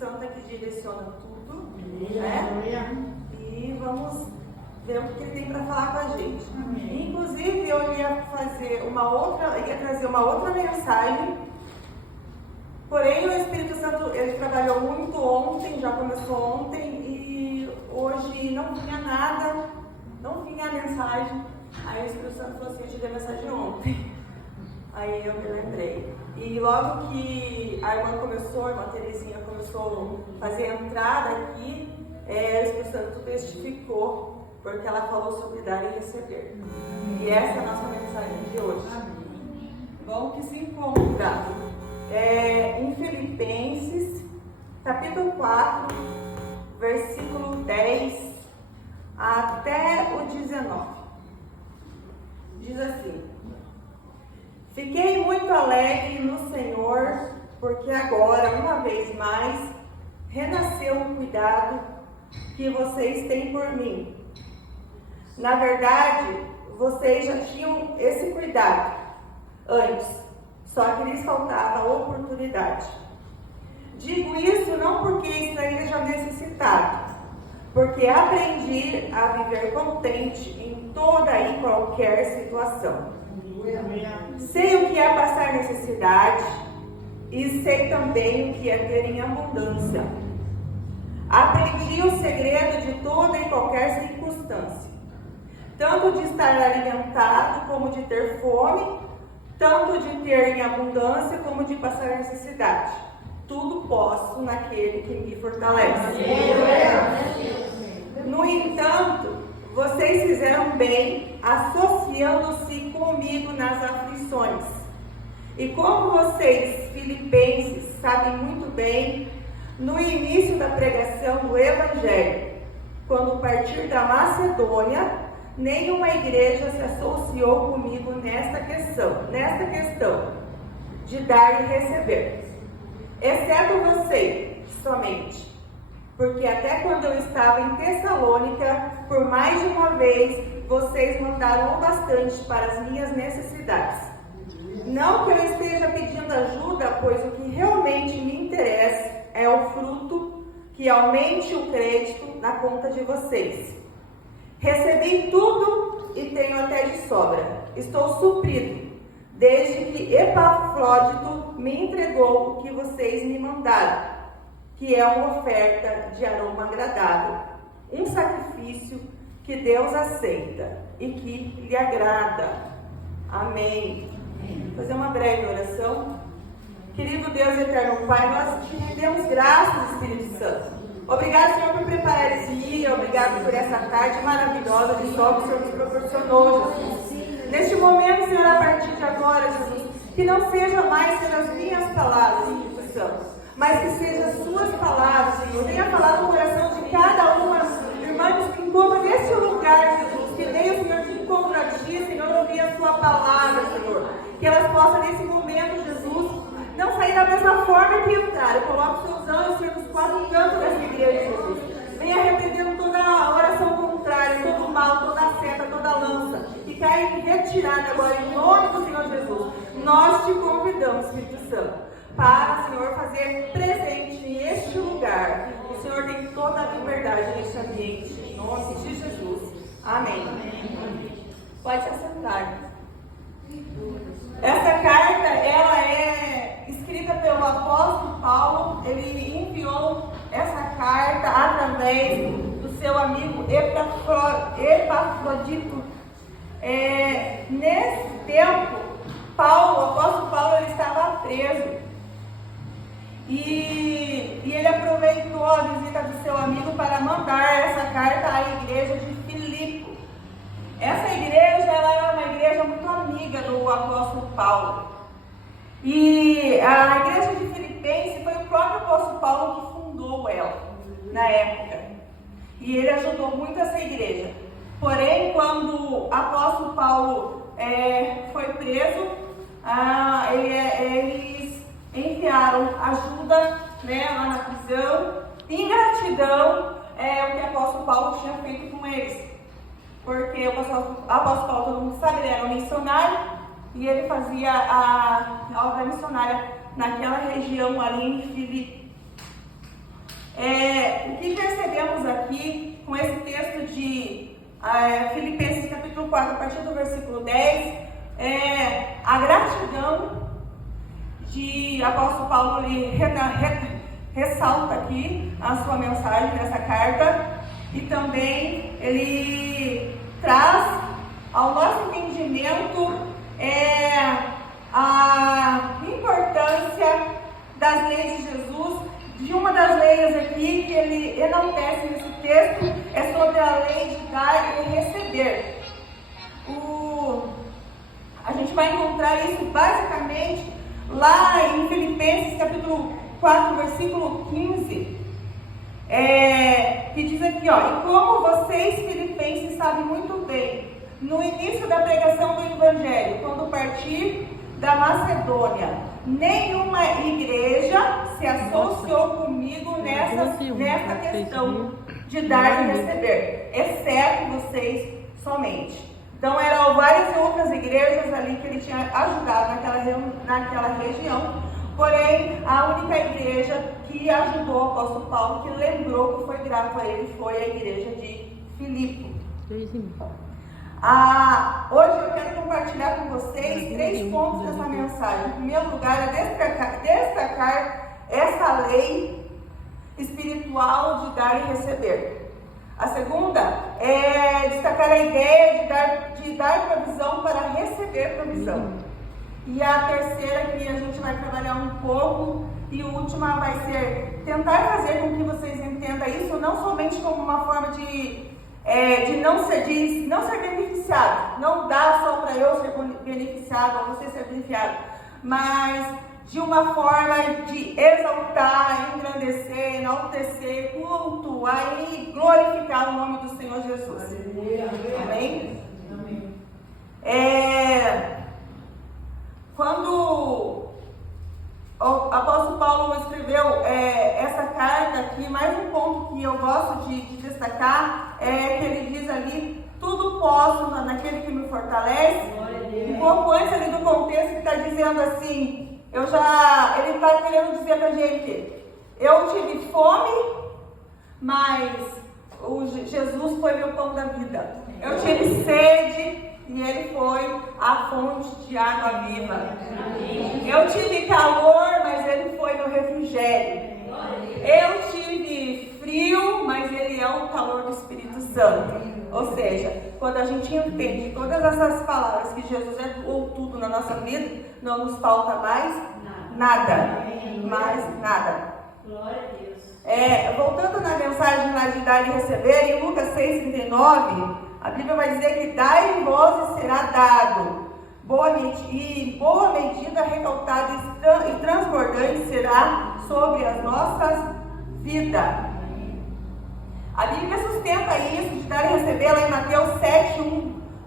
Santo é que direciona tudo, né? E vamos ver o que ele tem para falar com a gente. Inclusive, eu ia trazer uma outra mensagem, porém o Espírito Santo, ele trabalhou muito ontem, já começou ontem, e hoje não vinha nada, não vinha a mensagem. Aí o Espírito Santo falou assim: eu te dei a mensagem ontem. Aí eu me lembrei. E logo que a irmã Terezinha começou a fazer a entrada aqui, o Espírito Santo testificou, porque ela falou sobre dar e receber. E essa é a nossa mensagem de hoje. Bom, que se encontra em Filipenses, capítulo 4, versículo 10 até o 19. Diz assim: fiquei muito alegre no Senhor, porque agora, uma vez mais, renasceu um cuidado que vocês têm por mim. Na verdade, vocês já tinham esse cuidado antes, só que lhes faltava oportunidade. Digo isso não porque esteja necessitado, porque aprendi a viver contente em toda e qualquer situação. Sei o que é passar necessidade e sei também o que é ter em abundância. Aprendi o segredo de toda e qualquer circunstância, tanto de estar alimentado como de ter fome, tanto de ter em abundância como de passar necessidade. Tudo posso naquele que me fortalece. No entanto, vocês fizeram bem associando-se comigo nas aflições. E como vocês, filipenses, sabem muito bem, no início da pregação do Evangelho, quando partir da Macedônia, nenhuma igreja se associou comigo nesta questão de dar e receber, exceto você somente. Porque até quando eu estava em Tessalônica, por mais de uma vez, vocês mandaram o bastante para as minhas necessidades. Não que eu esteja pedindo ajuda, pois o que realmente me interessa é o fruto que aumente o crédito na conta de vocês. Recebi tudo e tenho até de sobra. Estou suprido, desde que Epafrodito me entregou o que vocês me mandaram, que é uma oferta de aroma agradável, um sacrifício que Deus aceita e que lhe agrada. Amém. Vou fazer uma breve oração. Querido Deus eterno Pai, nós te rendemos graças, Espírito Santo. Obrigado, Senhor, por preparar esse dia. Obrigado por essa tarde maravilhosa de sol que o Senhor nos proporcionou, Jesus. Neste momento, Senhor, a partir de agora, Jesus, que não seja mais pelas minhas palavras, Espírito Santo, mas que sejam as suas palavras, Senhor. Venha falar no coração de cada uma, irmã, que se encontra neste lugar, Jesus. Que venha, Senhor, de encontro a Ti, Senhor, ouvir a Sua palavra, Senhor. Que elas possam, nesse momento, Jesus, não sair da mesma forma que entraram. Coloque os seus anjos, Senhor, nos quatro cantos dessa igreja, Jesus. Venha repreendendo toda a oração contrária, todo o mal, toda a seta, toda a lança. Que caia em retirada agora, em nome do Senhor Jesus. Nós te convidamos, Espírito Santo, para, Senhor, fazer presente neste lugar. O Senhor tem toda a liberdade neste ambiente, em nome de Jesus. Amém. Pode se assentar. Essa carta, ela é escrita pelo apóstolo Paulo. Ele enviou essa carta através do seu amigo Epafrodito. Nesse tempo, o apóstolo Paulo, ele estava preso. E ele aproveitou a visita do seu amigo para mandar essa carta à igreja de Filipe. Essa igreja, ela era uma igreja muito amiga do apóstolo Paulo. E a igreja de Filipenses foi o próprio apóstolo Paulo que fundou ela, na época. E ele ajudou muito essa igreja. Porém, quando o apóstolo Paulo foi preso, eles enviaram ajuda, né, lá na prisão, em gratidão o que o apóstolo Paulo tinha feito com eles. Porque o apóstolo Paulo, todo mundo sabe, ele era um missionário e ele fazia a obra missionária naquela região ali em Filipe. O que percebemos aqui com esse texto de Filipenses capítulo 4, a partir do versículo 10, a gratidão de apóstolo Paulo. Ele ressalta aqui a sua mensagem nessa carta, e também ele traz ao nosso entendimento a importância das leis de Jesus. De uma das leis aqui que ele enaltece nesse texto é sobre a lei de dar e receber. A gente vai encontrar isso basicamente lá em Filipenses capítulo 4, versículo 15, que diz aqui, e como vocês filipenses sabem muito bem, no início da pregação do Evangelho, quando parti da Macedônia, nenhuma igreja se associou comigo nessa questão de dar e receber, exceto vocês somente. Então eram várias outras igrejas ali que ele tinha ajudado naquela região, porém a única igreja que ajudou o apóstolo Paulo, que lembrou que foi grato a ele, foi a igreja de Filipe. Hoje eu quero compartilhar com vocês 3 pontos dessa mensagem. Em primeiro lugar, é destacar essa lei espiritual de dar e receber. A segunda é destacar a ideia de dar provisão para receber provisão. E a terceira, que a gente vai trabalhar um pouco, e a última vai ser tentar fazer com que vocês entendam isso não somente como uma forma de não ser beneficiado, não dá só para eu ser beneficiado ou você ser beneficiado, mas de uma forma de exaltar, engrandecer, enaltecer, cultuar e glorificar o nome do Senhor Jesus. Amém? Quando o apóstolo Paulo escreveu essa carta aqui, mais um ponto que eu gosto de destacar é que ele diz ali: tudo posso naquele que me fortalece. Um pouco antes ali do contexto, ele está dizendo assim, ele está querendo dizer pra gente: eu tive fome, mas Jesus foi meu pão da vida. Eu tive sede e ele foi a fonte de água viva. Eu tive calor, mas ele foi meu refrigério. Eu tive frio, mas ele é o calor do Espírito Santo. Ou seja, quando a gente entende todas essas palavras que Jesus é tudo na nossa vida, não nos falta mais nada. Mais nada. Glória a Deus. Voltando na mensagem lá de dar e receber, em Lucas 6,39, a Bíblia vai dizer que dai em vós e será dado. Boa medida recalcada e transbordante será sobre as nossas vidas. A Bíblia sustenta isso de dar e receber lá em Mateus 7,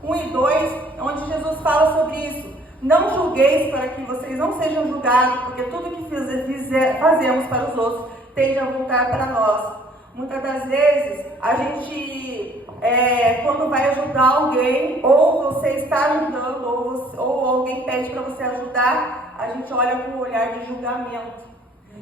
1 e 2, onde Jesus fala sobre isso. Não julgueis para que vocês não sejam julgados, porque tudo que fazemos para os outros tende a voltar para nós. Muitas das vezes, a gente, quando vai ajudar alguém, ou você está ajudando, ou alguém pede para você ajudar, a gente olha com um olhar de julgamento.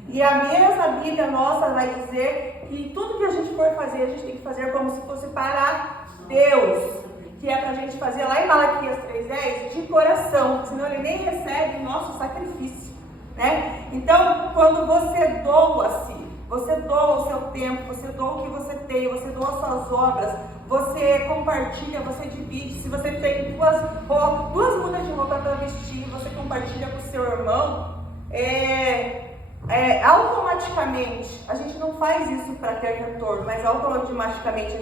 E a mesma Bíblia nossa vai dizer que tudo que a gente for fazer, a gente tem que fazer como se fosse para Deus. Que é para a gente fazer lá em Malaquias 3,10, de coração, senão ele nem recebe o nosso sacrifício, né? Então, quando você doa-se, você doa o seu tempo, você doa o que você tem, você doa as suas obras, você compartilha, você divide. Se você tem duas mudas de roupa para vestir, você compartilha com o seu irmão, automaticamente, a gente não faz isso para ter retorno, mas automaticamente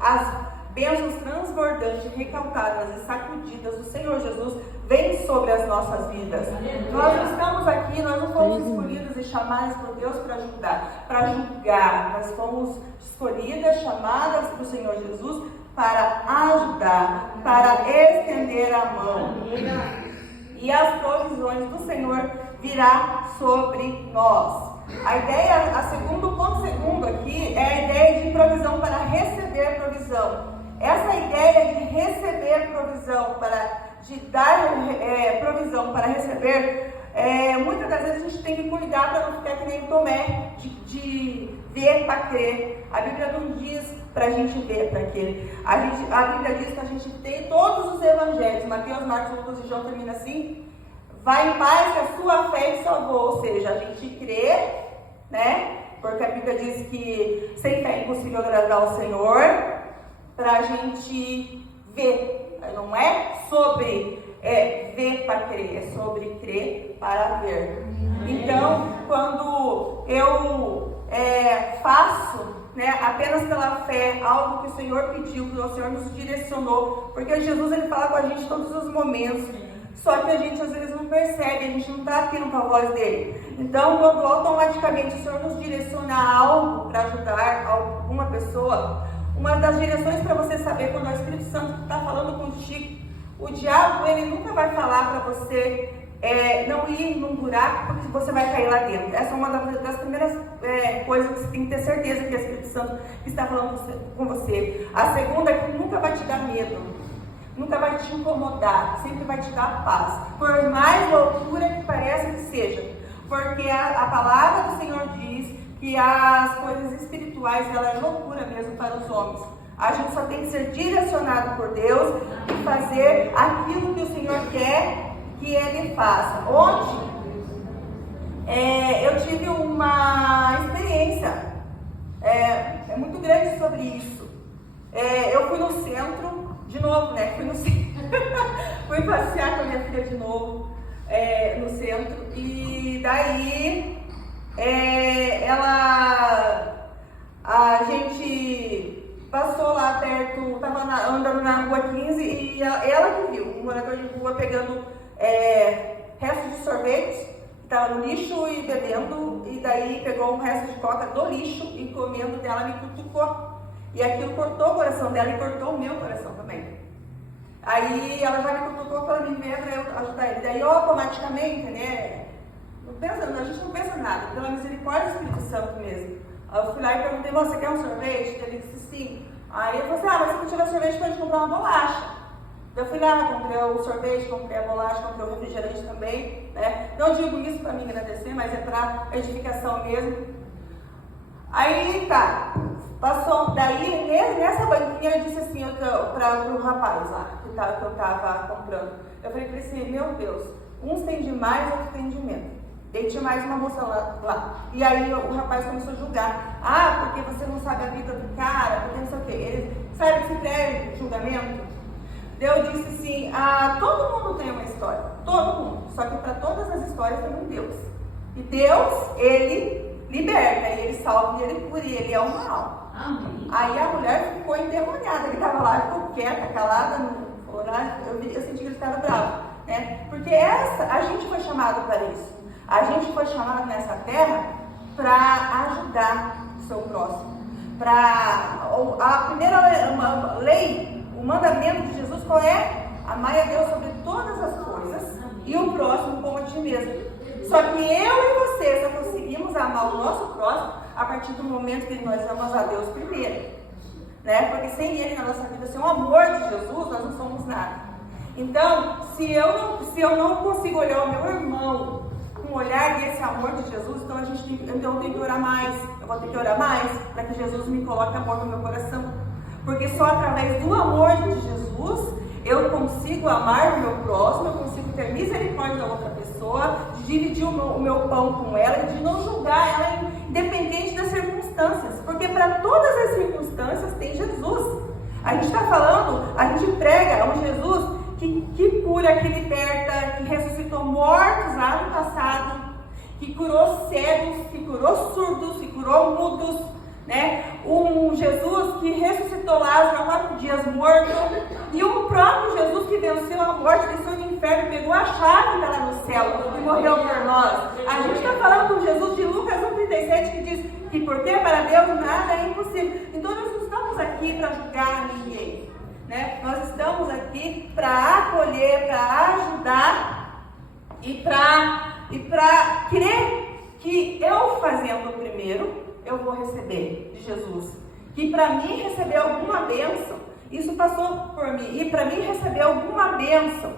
as bênçãos transbordantes, recalcadas e sacudidas do Senhor Jesus vêm sobre as nossas vidas. Nós não estamos aqui, nós não fomos escolhidos e chamados por Deus para julgar. Nós fomos escolhidas, chamadas do Senhor Jesus para ajudar, para estender a mão. E as provisões do Senhor virá sobre nós. Ponto segundo aqui é a ideia de provisão para receber provisão. Essa ideia de receber provisão, de dar provisão para receber, muitas das vezes a gente tem que cuidar para não ficar que nem Tomé, de ver ver para crer. A Bíblia não diz para a gente ver para crer. A Bíblia diz que a gente tem todos os evangelhos. Mateus, Marcos, Lucas e João termina assim. Vai em paz que a sua fé te salvou. Ou seja, a gente crê, né? Porque a Bíblia diz que sem fé é impossível agradar ao Senhor. Para a gente ver. Não é sobre ver para crer, é sobre crer para ver. Então, quando eu faço, né, apenas pela fé, algo que o Senhor pediu, que o Senhor nos direcionou, porque Jesus ele fala com a gente em todos os momentos, só que a gente às vezes não percebe, a gente não está atento com a voz dele. Então, quando automaticamente o Senhor nos direciona a algo para ajudar alguma pessoa, uma das direções para você saber quando o Espírito Santo está falando contigo, o diabo ele nunca vai falar para você não ir num buraco porque você vai cair lá dentro. Essa é uma das primeiras coisas que você tem que ter certeza que é o Espírito Santo está falando com você. A segunda é que nunca vai te dar medo, nunca vai te incomodar, sempre vai te dar paz. Por mais loucura que pareça que seja, porque a palavra do Senhor diz que as coisas espirituais ela é loucura mesmo para os homens. A gente só tem que ser direcionado por Deus e fazer aquilo que o Senhor quer que Ele faça. Ontem, eu tive uma experiência muito grande sobre isso. Eu fui no centro, de novo, né? Fui passear com a minha filha de novo no centro. E daí, a gente passou lá perto, estava andando na rua 15 e ela que viu, um morador de rua pegando resto de sorvete, que estava no lixo e bebendo, e daí pegou um resto de coca do lixo e comendo dela, me cutucou. E aquilo cortou o coração dela e cortou o meu coração também. Aí ela já me cutucou para mim ver, para eu ajudar ele. Daí automaticamente, né, a gente não pensa nada, pela misericórdia do Espírito Santo mesmo. Eu fui lá e perguntei, você quer um sorvete? Ele disse sim. Aí eu falei assim, mas se não tiver sorvete, pode comprar uma bolacha. Eu fui lá, comprei o sorvete, comprei a bolacha, comprei o refrigerante também, né? Não digo isso para me agradecer, mas é para edificação mesmo. Aí tá, passou, daí nessa banquinha eu disse assim para o rapaz lá, que eu estava comprando. Eu falei para ele assim, meu Deus, uns tem de mais, outros tem de menos. E tinha mais uma moça lá. E aí o rapaz começou a julgar. Ah, porque você não sabe a vida do cara, porque não sei o quê. Ele sabe que se quer julgamento. Deus disse assim, todo mundo tem uma história. Todo mundo. Só que para todas as histórias tem um Deus. E Deus, Ele liberta, Ele salva e Ele cura, e Ele é o mal. Amém. Aí a mulher ficou endemoniada, que estava lá, ficou quieta, calada, eu senti que ele estava bravo, né? Porque a gente foi chamado para isso. A gente foi chamado nessa terra para ajudar o seu próximo. A primeira lei, o mandamento de Jesus, qual é? Amar a Deus sobre todas as coisas e o próximo como a ti mesmo. Só que eu e você só conseguimos amar o nosso próximo a partir do momento que nós amamos a Deus primeiro, né? Porque sem Ele na nossa vida, sem o amor de Jesus, nós não somos nada. Então, se eu não consigo olhar o meu irmão com o olhar desse amor de Jesus, então eu tenho que orar mais. Eu vou ter que orar mais para que Jesus me coloque amor no meu coração. Porque só através do amor de Jesus eu consigo amar o meu próximo, eu consigo ter misericórdia da outra pessoa, de dividir o meu pão com ela e de não julgar ela independente das circunstâncias. Porque para todas as circunstâncias tem Jesus. A gente está falando, a gente prega um Jesus que cura, que liberta, que ressuscitou mortos lá no passado, que curou cegos, que curou surdos, que curou mudos, né? Um Jesus que ressuscitou Lázaro há 4 dias morto, e o próprio Jesus que venceu a morte, desceu no inferno, pegou a chave que está lá no céu e morreu por nós. A gente está falando com Jesus de Lucas 1,37 que diz que porque para Deus nada é impossível. Então nós não estamos aqui para julgar ninguém, né? Nós estamos aqui para acolher, para ajudar e para crer que eu fazendo o primeiro, eu vou receber de Jesus. Que para mim receber alguma bênção, isso passou por mim, e para mim receber alguma bênção,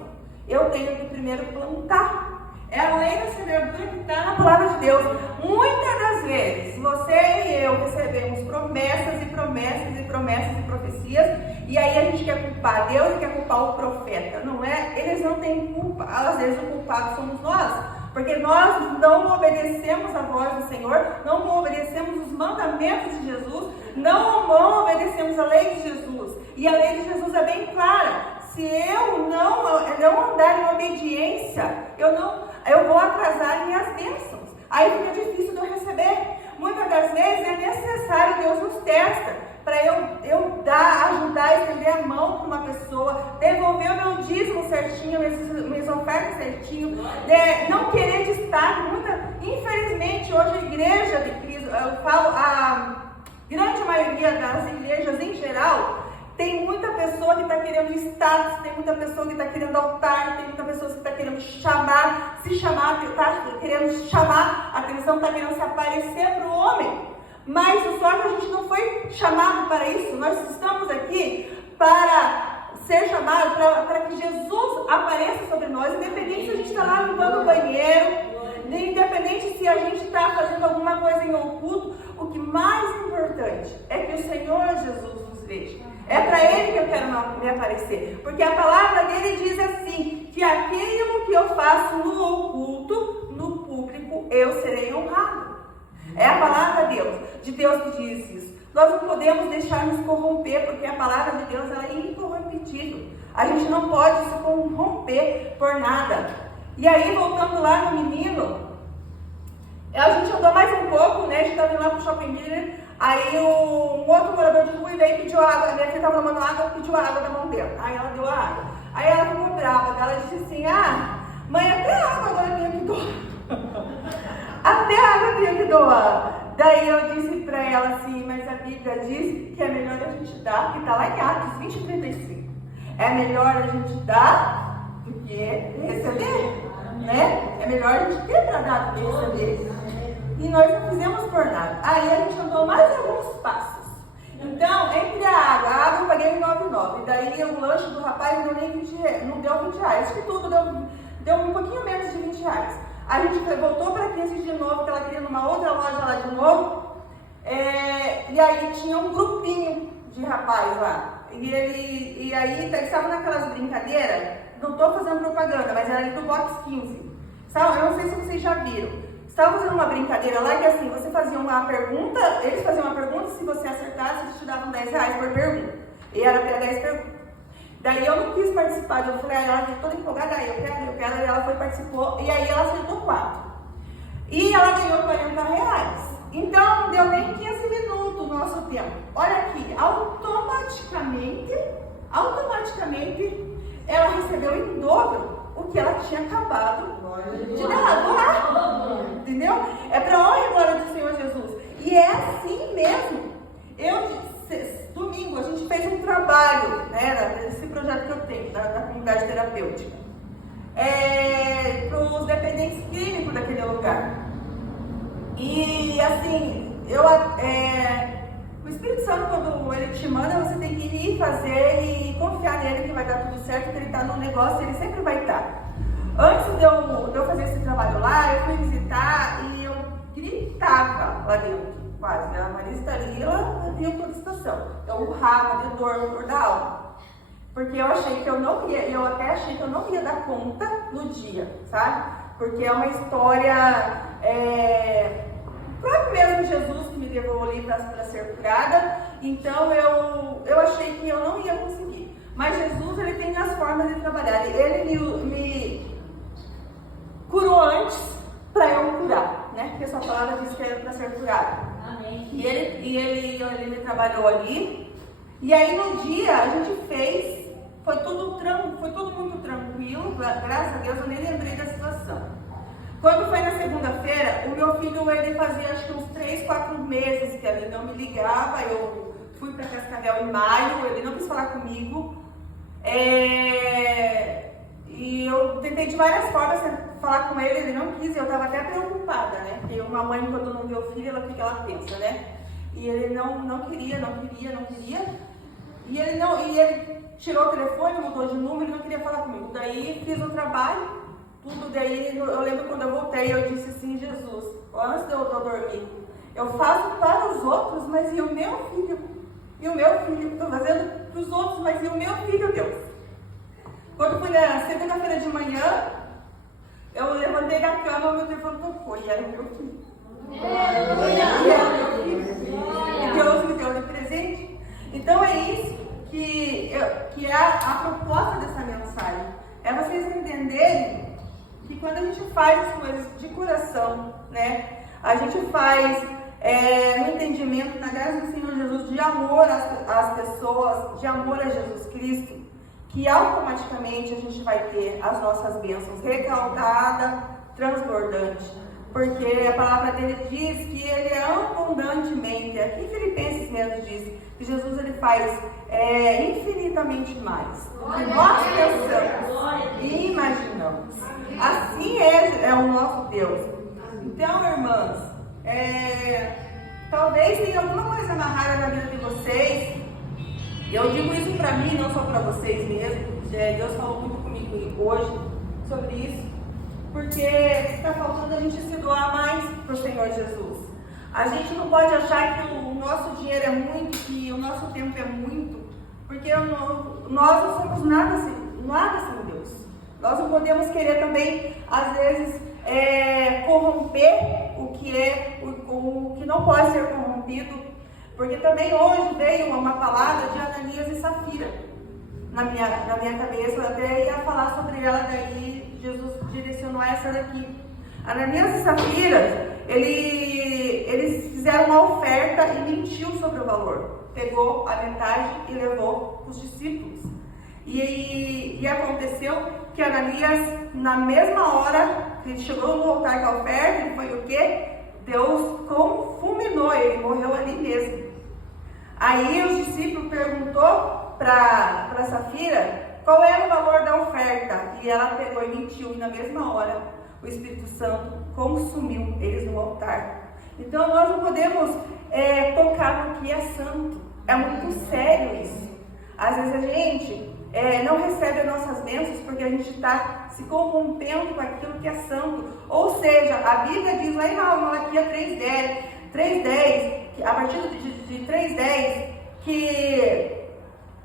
eu tenho que primeiro plantar. É a lei da semeadura que está na palavra de Deus. Muitas das vezes, você e eu receber promessas e promessas e profecias, e aí a gente quer culpar Deus e quer culpar o profeta. Não é? Eles não têm culpa, às vezes o culpado somos nós, porque nós não obedecemos a voz do Senhor, não obedecemos os mandamentos de Jesus, não obedecemos a lei de Jesus. E a lei de Jesus é bem clara. Se eu não andar em obediência, eu vou atrasar minhas bênçãos. Aí fica difícil de eu receber. Muitas das vezes é necessário, Deus nos testa, para eu ajudar a estender a mão para uma pessoa, devolver o meu dízimo certinho, minhas ofertas certinho, não querer destaque. Infelizmente, hoje a igreja de Cristo, eu falo, a grande maioria das igrejas em geral, tem muita pessoa que está querendo status, tem muita pessoa que está querendo altar, tem muita pessoa que está querendo está querendo chamar a atenção, está querendo se aparecer para o homem. Mas só que a gente não foi chamado para isso. Nós estamos aqui para ser chamados, para que Jesus apareça sobre nós, independente se a gente está lá limpando o banheiro, independente se a gente está fazendo alguma coisa em oculto. O que mais importante é que o Senhor Jesus nos veja. É para Ele que eu quero me aparecer, porque a palavra dele diz assim, que aquilo que eu faço no oculto, no público, eu serei honrado. É a palavra de Deus que diz isso. Nós não podemos deixar nos corromper, porque a palavra de Deus ela é incorruptível. A gente não pode se corromper por nada. E aí, voltando lá no menino, a gente andou mais um pouco, né? A gente estava indo lá pro Shopping Miller. Aí um outro morador de rua veio e pediu água. A minha filha estava tomando água, pediu água da mão dela. Aí ela deu a água. Aí ela ficou brava. Ela disse assim, mãe, até a água agora eu tenho que doar. Até a água eu tenho que doar. Daí eu disse para ela assim, mas a Bíblia diz que é melhor a gente dar, que está lá em Atos 20:35. É melhor a gente dar do que receber, né? É melhor a gente ter para dar do que receber. E nós não fizemos por nada. Aí a gente andou mais alguns passos. Então, entre a água eu paguei R$9,9. E daí o lanche do rapaz não deu R$20. Acho que tudo deu um pouquinho menos de R$20. A gente voltou para 15 de novo, porque ela queria numa outra loja lá de novo. E aí tinha um grupinho de rapaz lá. E aí eles estavam naquelas brincadeiras. Não estou fazendo propaganda, mas era ali do Box 15. Sabe? Eu não sei se vocês já viram. Estava fazendo uma brincadeira lá que assim, você fazia uma pergunta, eles faziam uma pergunta, se você acertasse, eles te davam R$10 por pergunta. E era até 10 perguntas. Daí eu não quis participar, eu falei, ela ficou toda empolgada, eu quero, e ela foi participou, e aí ela acertou 4. E ela ganhou R$40. Então não deu nem 15 minutos o nosso tempo. Olha aqui, automaticamente, ela recebeu em dobro o que ela tinha acabado de adorar, entendeu? É para a honra e glória do Senhor Jesus. E é assim mesmo. Domingo a gente fez um trabalho, né, nesse projeto que eu tenho, da comunidade terapêutica, para os dependentes químicos daquele lugar. E assim, o Espírito Santo, quando ele te manda, você tem que ir fazer e confiar nele que vai dar tudo certo, que ele está no negócio, ele sempre vai estar. Antes de eu fazer esse trabalho lá, eu fui visitar e eu gritava lá dentro, quase. A Marisa estaria, ela via toda a situação. Eu urrava de dor da alma. Porque eu achei que eu até achei que eu não ia dar conta no dia, sabe? Porque é uma história, o próprio mesmo Jesus que me levou ali para ser curada. Então eu achei que eu não ia conseguir. Mas Jesus, ele tem as formas de trabalhar. Ele me curou antes para eu curar, né? Porque essa palavra diz que era para ser curado. Amém. E ele me trabalhou ali. E aí no dia a gente fez, foi tudo muito tranquilo, graças a Deus eu nem lembrei da situação. Quando foi na segunda-feira, o meu filho, ele fazia acho que uns 3, 4 meses que ele não me ligava. Eu fui para Cascavel em maio, ele não quis falar comigo. E eu tentei de várias formas falar com ele não quis, eu estava até preocupada, né? Porque uma mãe, quando não vê o filho, o que ela pensa, né? E ele não queria. E ele tirou o telefone, mudou de número, não queria falar comigo. Daí fiz o trabalho, tudo. Daí eu lembro quando eu voltei, eu disse assim, Jesus, antes de eu dormir, eu faço para os outros, mas e o meu filho? E o meu filho, estou fazendo para os outros, mas e o meu filho, Deus? Quando foi na segunda-feira de manhã, eu levantei da cama, meu telefone tocou e era o meu filho. E era o meu filho. E Deus me deu de presente. Então é isso que é a proposta dessa mensagem. É vocês entenderem que quando a gente faz as coisas de coração, né? A gente faz no entendimento, na graça do Senhor Jesus, de amor às pessoas, de amor a Jesus Cristo, que automaticamente a gente vai ter as nossas bênçãos recalcada, transbordante. Porque a palavra dele diz que ele é abundantemente, aqui em Filipenses mesmo diz, que Jesus ele faz infinitamente mais do que nós pensamos e imaginamos. Assim é o nosso Deus. Então, irmãs, talvez tenha alguma coisa amarrada na vida de vocês. Eu digo isso para mim, não só para vocês mesmo. Deus falou muito comigo hoje sobre isso, porque está faltando a gente se doar mais para o Senhor Jesus. A gente não pode achar que o nosso dinheiro é muito, que o nosso tempo é muito, porque nós não somos nada sem Deus. Nós não podemos querer também, às vezes, corromper o que não pode ser corrompido, porque também hoje veio uma palavra de Ananias e Safira na minha cabeça. Eu até ia falar sobre ela, daí Jesus direcionou essa daqui. Ananias e Safira, eles fizeram uma oferta e mentiu sobre o valor. Pegou a metade e levou para os discípulos. E aconteceu que Ananias, na mesma hora que ele chegou no altar com a oferta, ele foi o quê? Deus fulminou ele, morreu ali mesmo. Aí os discípulos perguntou para Safira qual era o valor da oferta. E ela pegou e mentiu. E na mesma hora o Espírito Santo consumiu eles no altar. Então nós não podemos tocar no que é santo. É muito sério isso. Às vezes a gente não recebe as nossas bênçãos porque a gente está se corrompendo com aquilo que é santo. Ou seja, a Bíblia diz lá em Malaquias 3:10, a partir de 3:10, que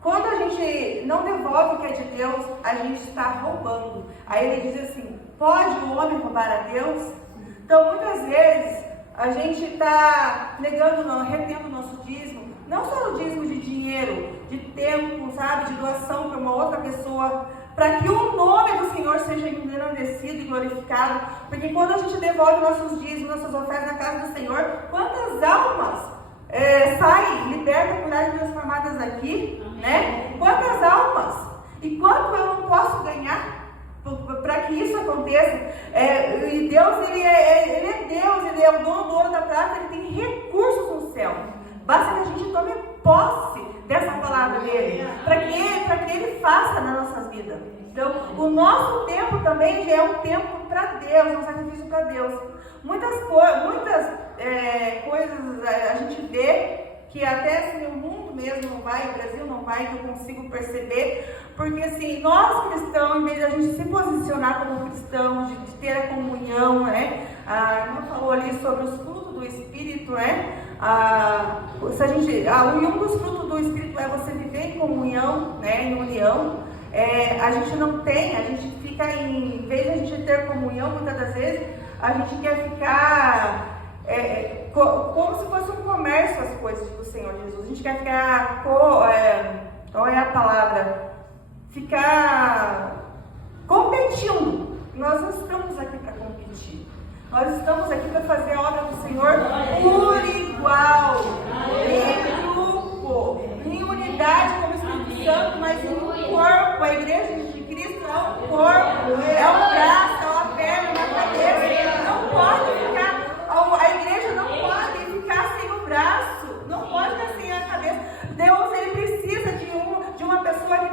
quando a gente não devolve o que é de Deus, a gente está roubando. Aí ele diz assim: pode o homem roubar a Deus? Então muitas vezes a gente está retendo o nosso dízimo, não só o dízimo de dinheiro, de tempo, sabe, de doação para uma outra pessoa, para que o nome do Senhor seja engrandecido e glorificado. Porque quando a gente devolve nossos dízimos, nossas ofertas na casa do Senhor, quantas almas saem libertas, curadas e transformadas aqui, né? Quantas almas? E quanto eu não posso ganhar para que isso aconteça? E Deus, ele é Deus, ele é o dono do ouro da prata, ele tem recursos no céu. Basta que a gente tome posse dessa palavra dele, para que ele faça nas nossas vidas. Então, o nosso tempo também já é um tempo para Deus, um sacrifício para Deus. Muitas coisas a gente vê que até assim, o mundo mesmo não vai, o Brasil não vai, que eu consigo perceber, porque assim, nós cristãos, em vez de a gente se posicionar como cristãos, de ter a comunhão, né? A irmã falou ali sobre os frutos do Espírito, né? Um dos frutos do Espírito é você viver em comunhão, né? Em união. A gente não tem, a gente fica em vez de a gente ter comunhão, muitas das vezes, a gente quer ficar como se fosse um comércio as coisas do Senhor Jesus. A gente quer ficar, qual é a palavra? Ficar competindo. Nós não estamos aqui para competir. Nós estamos aqui para fazer a obra do Senhor por igual, em grupo, em unidade como Espírito Santo, mas em um corpo. A igreja de Cristo é um corpo, é um braço, é uma perna, uma cabeça. Não pode ficar, a igreja não pode ficar sem o braço, não pode ficar sem a cabeça. Deus, ele precisa de uma pessoa aqui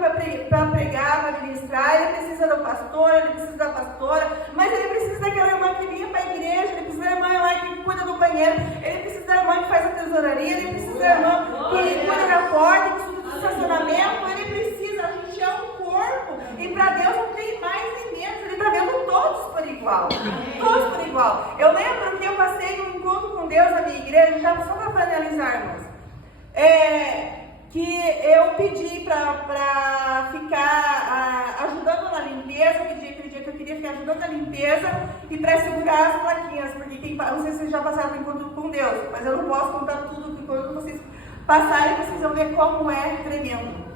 para pregar, para ministrar. Ele precisa do pastor, ele precisa da pastora, mas ele precisa daquela irmã que vinha para a igreja, ele precisa da irmã lá que cuida do banheiro, ele precisa da irmã que faz a tesouraria, ele precisa da irmã que cuida da porta, que cuida do estacionamento. Ele precisa, a gente é um corpo, e para Deus não tem mais nem menos, ele está vendo todos por igual, todos por igual. Eu lembro que eu passei um encontro com Deus na minha igreja, já só para finalizar, irmãos. que eu pedi para ficar ajudando na limpeza, aquele dia que eu queria ficar ajudando na limpeza e para segurar as plaquinhas, porque não sei se vocês já passaram por encontro com Deus, mas eu não posso contar tudo, porque quando vocês passarem, vocês vão ver como é tremendo.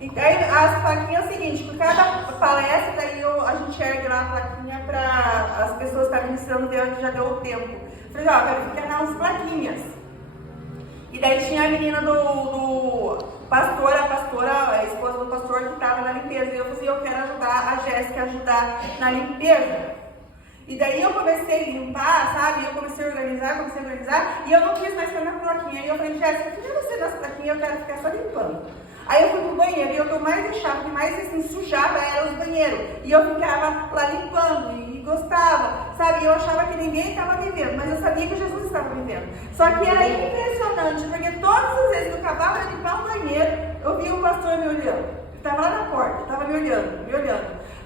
E aí, as plaquinhas é o seguinte, por cada palestra, daí a gente ergue lá a plaquinha para as pessoas que estão ministrando, Deus já deu o tempo. Eu falei, ó, eu quero ficar nas plaquinhas. E daí tinha a menina do pastor, a pastora, a esposa do pastor que estava na limpeza. E eu falei assim, eu quero ajudar a Jéssica a ajudar na limpeza. E daí eu comecei a limpar, sabe? Eu comecei a organizar, e eu não quis mais ficar na plaquinha. E eu falei, Jéssica, fica você nas plaquinhas, eu quero ficar só limpando. Aí eu fui pro banheiro, e o que eu mais deixava, o que mais assim, sujava era os banheiros. E eu ficava lá limpando, e gostava, sabe? Eu achava que ninguém estava me vendo, mas eu sabia que Jesus estava me vendo. Só que era impressionante, porque todas as vezes que eu acabava de limpar o banheiro, eu via o pastor me olhando. Ele estava lá na porta, estava me olhando.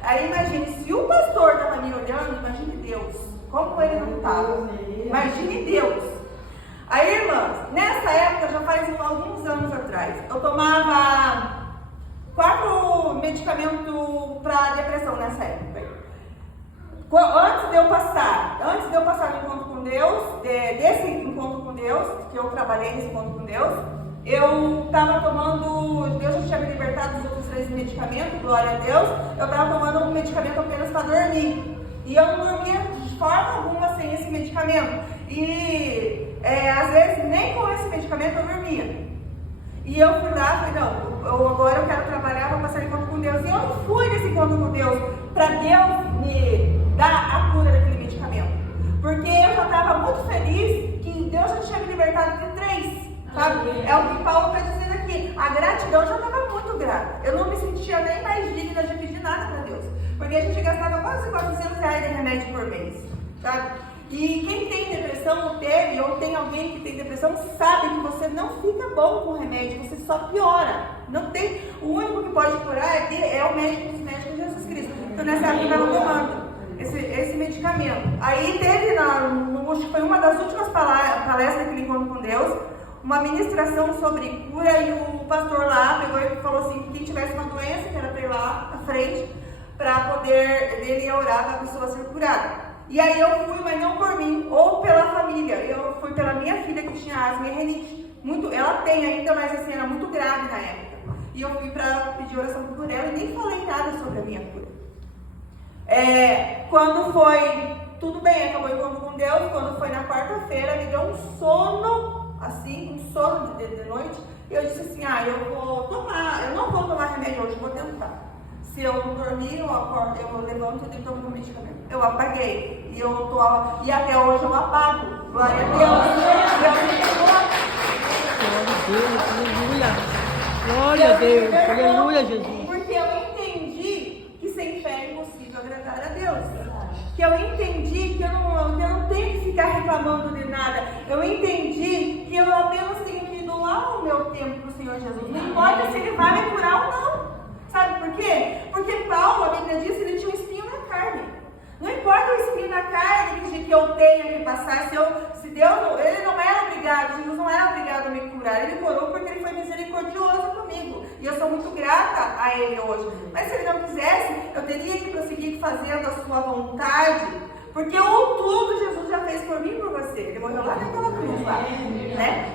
Aí imagine, se o pastor estava me olhando, imagine Deus. Como ele não estava? Imagine Deus. Aí, irmãs, nessa época, já faz alguns anos atrás, eu tomava 4 medicamentos para depressão nessa época. Antes de eu passar no encontro com Deus, desse encontro com Deus, que eu trabalhei nesse encontro com Deus, eu estava tomando, Deus já tinha me libertado dos outros 3 medicamentos, glória a Deus, eu estava tomando um medicamento apenas para dormir. E eu não dormia de forma alguma sem esse medicamento. E às vezes nem com esse medicamento eu dormia. E eu fui lá e falei, não, agora eu quero trabalhar para passar encontro com Deus. E eu não fui nesse encontro com Deus para Deus me dar a cura daquele medicamento. Porque eu já estava muito feliz que Deus já tinha me libertado de 3. Sabe? É o que Paulo está dizendo aqui. A gratidão já estava muito grata. Eu não me sentia nem mais digna de pedir nada para Deus. Porque a gente gastava quase R$400 de remédio por mês. Sabe? E quem tem depressão, ou teve, ou tem alguém que tem depressão, sabe que você não fica bom com o remédio, você só piora. Não tem, o único que pode curar é o médico dos médicos, Jesus Cristo. Então nessa época eu estava tomando esse medicamento. Aí teve, acho que foi uma das últimas palestras daquele encontro com Deus, uma ministração sobre cura, e o pastor lá pegou e falou assim, que quem tivesse uma doença, que era para ir lá à frente, para poder ele orar para a pessoa ser curada. E aí eu fui, mas não por mim, ou pela família. Eu fui pela minha filha que tinha asma e renite. Ela tem ainda, mas assim, era muito grave na época. E eu fui para pedir oração por ela e nem falei nada sobre a minha cura. Quando foi, tudo bem, acabou o encontro com Deus. Quando foi na quarta-feira, me deu um sono, assim, um sono de noite. E eu disse assim, eu não vou tomar remédio hoje, vou tentar. Se eu não dormir, eu acordo, eu levanto e tomo um medicamento. Eu apaguei. E até hoje eu apago. Glória a Deus. Glória a Deus. Aleluia, Jesus. Porque eu entendi que sem fé é impossível agradar a Deus. Que eu entendi que eu não tenho que ficar reclamando de nada. Eu entendi que eu apenas tenho que doar o meu tempo para o Senhor Jesus. Não importa se Ele vai me curar ou não. Sabe por quê? Porque Paulo, a Bíblia diz que ele tinha um espinho na carne. Não importa o espinho na carne que eu tenha que passar, se Deus, ele não era obrigado, Jesus não era obrigado a me curar. Ele curou porque ele foi misericordioso comigo. E eu sou muito grata a ele hoje. Mas se ele não quisesse, eu teria que prosseguir fazendo a sua vontade. Porque tudo Jesus já fez por mim e por você. Ele morreu lá naquela cruz lá, né?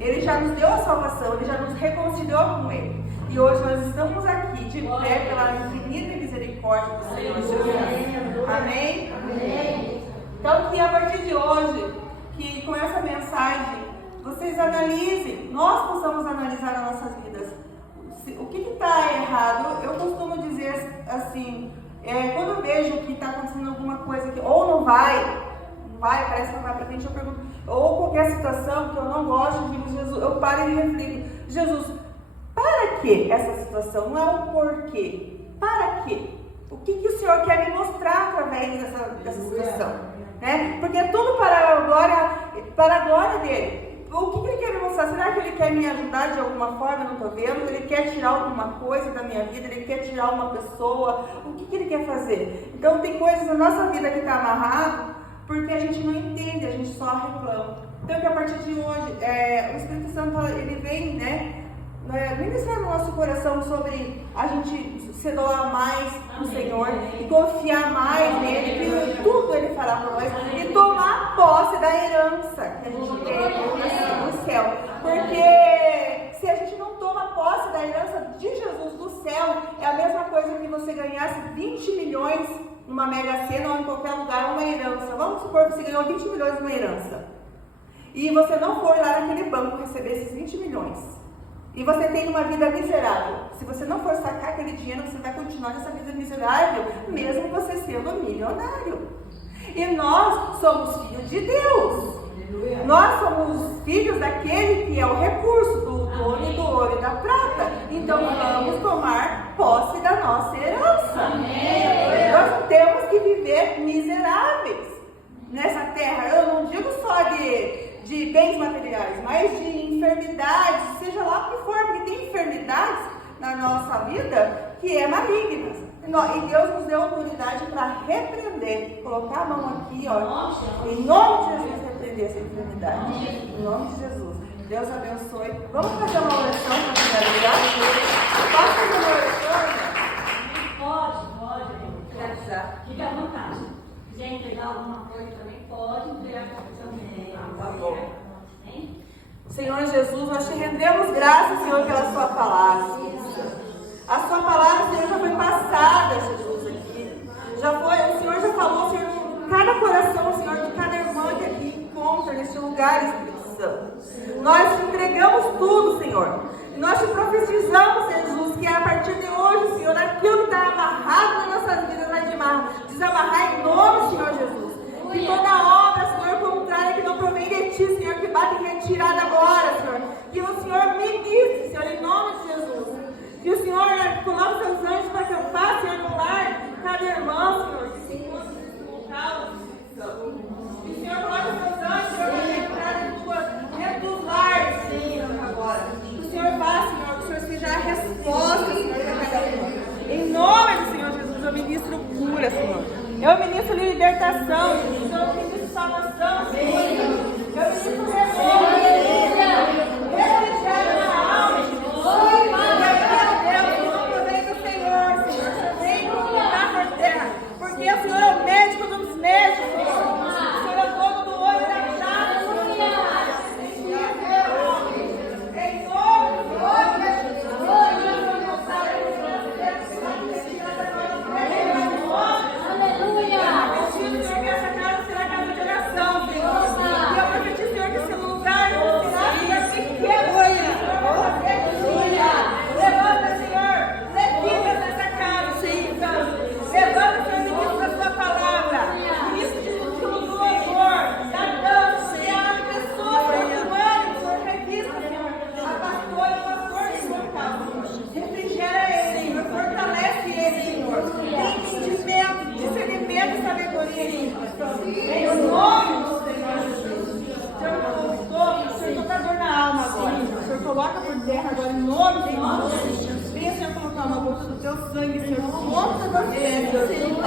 Ele já nos deu a salvação, ele já nos reconciliou com ele. E hoje nós estamos aqui de pé pela infinita misericórdia do Senhor Jesus. Amém? Amém? Então que a partir de hoje, que com essa mensagem, vocês analisem, nós possamos analisar as nossas vidas. O que está errado? Eu costumo dizer assim, quando eu vejo que está acontecendo alguma coisa que ou não vai, parece que não vai para frente, eu pergunto, ou qualquer situação que eu não gosto, eu digo, Jesus, eu paro e reflito, Jesus, para que essa situação? Não é o porquê. Para quê? O que o Senhor quer me mostrar através dessa situação? Né? Porque é tudo para a glória dele. O que Ele quer me mostrar? Será que Ele quer me ajudar de alguma forma? Eu não estou vendo. Ele quer tirar alguma coisa da minha vida? Ele quer tirar uma pessoa? O que Ele quer fazer? Então tem coisas na nossa vida que está amarrado porque a gente não entende, a gente só reclama. Então que a partir de hoje, o Espírito Santo ele vem, né? ministrar no nosso coração sobre a gente se doar mais no Senhor e confiar mais nele, que tudo ele fará por nós, e tomar posse da herança que a gente tem no céu. Porque se a gente não toma posse da herança de Jesus do céu, é a mesma coisa que você ganhasse 20 milhões numa Mega Sena ou em qualquer lugar, uma herança. Vamos supor que você ganhou 20 milhões numa herança. E você não foi lá naquele banco receber esses 20 milhões. E você tem uma vida miserável. Se você não for sacar aquele dinheiro, você vai continuar nessa vida miserável, mesmo você sendo milionário. E nós somos filhos de Deus. Nós somos filhos daquele que é o recurso, do dono do ouro e da prata. Então vamos tomar posse da nossa herança. Nós temos que viver miseráveis nessa terra. Eu não digo só de bens materiais, mas de enfermidades, seja lá o que for, porque tem enfermidades na nossa vida que é malignas. E Deus nos deu autoridade para repreender, colocar a mão aqui, ó, em nome de Jesus, repreender essa enfermidade. Em nome de Jesus. Deus abençoe. Vamos fazer uma oração para finalizar? Posso fazer uma oração? Pode. Já. Fica à vontade. Se quiser entregar alguma coisa também, pode entregar também. Tá bom. Senhor Jesus, nós te rendemos graças, Senhor, pela sua palavra. A sua palavra, Senhor, já foi passada, Jesus, aqui. O Senhor já falou, Senhor, em cada coração, Senhor, de cada irmã que aqui encontra neste lugar, Espírito Santo. Nós te entregamos tudo, Senhor. Nós te profetizamos, Senhor Jesus, que a partir de hoje, Senhor, aquilo que está amarrado nas nossas vidas vai desamarrar em nome do Senhor Jesus. E toda obra, Senhor, contrária que não provém de ti, Senhor, que bate em retirada agora, Senhor. Que o Senhor ministre, Senhor, em nome de Jesus. Que o Senhor coloque seus anjos para que eu faça, Senhor, no lar cada irmão, Senhor, que se encontra nesse local. Que o Senhor coloque seus anjos, Senhor, para entrar dentro dos lares, Senhor, agora. Que o Senhor faça, Senhor, que o Senhor seja a resposta, Senhor, para cada um. Em nome do Senhor Jesus, eu ministro cura, Senhor. Eu ministro libertação, Senhor. Eu ministro salvação, Senhor. Eu ministro renovo, refrigério na alma, Senhor. Porque o Senhor é o médico dos médicos, Senhor. O Senhor é o dono do olho da chave, Senhor. Em nome do Senhor Jesus. Aleluia. Eu preciso, Senhor, que essa casa será casa de oração, Senhor. E eu profetizo, Senhor, que esse lugar será pequeno. Levanta, Senhor. Levita nessa casa, Senhor. Levanta, Senhor. Em nome do Senhor Jesus. O Senhor toda dor na alma agora. O Senhor coloca por terra agora em nome de Jesus. Venha, Senhor, colocar uma gota do teu sangue, Senhor, contra você, Senhor.